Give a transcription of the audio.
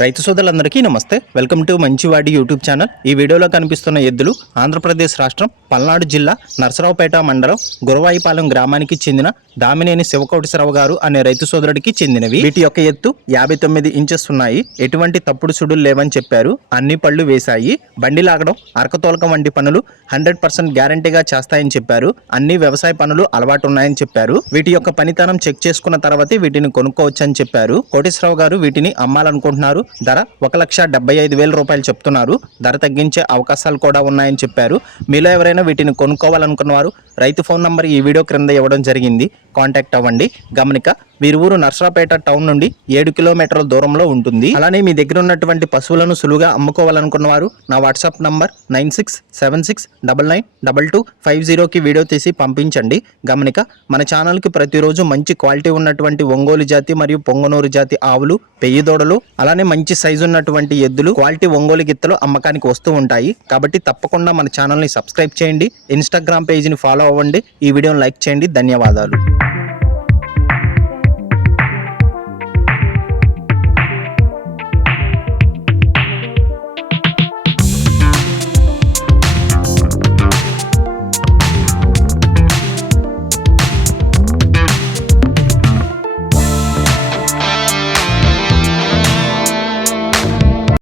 రైతు సోదరులందరికీ నమస్తే. వెల్కమ్ టు మంచివాడి యూట్యూబ్ ఛానల్. ఈ వీడియోలో కనిపిస్తున్న ఎద్దులు ఆంధ్రప్రదేశ్ రాష్ట్రం పల్నాడు జిల్లా నరసరావుపేట మండలం గురవాయిపాలెం గ్రామానికి చెందిన దామినేని శివకోటేశ్వరరావు గారు అనే రైతు సోదరుడికి చెందినవి. వీటి యొక్క ఎత్తు 59 ఇంచెస్ ఉన్నాయి. ఎటువంటి తప్పుడు సుడులు లేవని చెప్పారు. అన్ని పళ్ళు వేశాయి. బండి లాగడం, అరకతోలకం వంటి పనులు 100% గ్యారంటీగా చేస్తాయని చెప్పారు. అన్ని వ్యవసాయ పనులు అలవాటు ఉన్నాయని చెప్పారు. వీటి యొక్క పనితనం చెక్ చేసుకున్న తర్వాతే వీటిని కొనుక్కోవచ్చని చెప్పారు. కోటేశ్వరరావు గారు వీటిని అమ్మాలనుకుంటున్నారు. ధర 1,75,000 రూపాయలు చెప్తున్నారు. ధర తగ్గించే అవకాశాలు కూడా ఉన్నాయని చెప్పారు. మీలో ఎవరైనా వీటిని కొనుక్కోవాలనుకున్నవారు రైతు ఫోన్ నంబర్ ఈ వీడియో క్రింద ఇవ్వడం జరిగింది. కాంటాక్ట్ అవ్వండి. గమనిక, వీరి ఊరు నర్సరావుపేట టౌన్ నుండి 7 కిలోమీటర్ల దూరంలో ఉంటుంది. అలానే మీ దగ్గర ఉన్నటువంటి పశువులను సులువుగా అమ్ముకోవాలనుకున్నవారు నా వాట్సాప్ నంబర్ 9676992250కి వీడియో తీసి పంపించండి. గమనిక, మన ఛానల్కి ప్రతిరోజు మంచి క్వాలిటీ ఉన్నటువంటి ఒంగోలు జాతి మరియు పొంగనూరు జాతి ఆవులు, పెయ్యి దూడలు, అలానే మంచి సైజు ఉన్నటువంటి ఎద్దులు, క్వాలిటీ ఒంగోలు గిత్తలు అమ్మకానికి వస్తూ ఉంటాయి. కాబట్టి తప్పకుండా మన ఛానల్ని సబ్స్క్రైబ్ చేయండి. ఇన్స్టాగ్రామ్ పేజీని ఫాలో అవ్వండి. ఈ వీడియోని లైక్ చేయండి. ధన్యవాదాలు.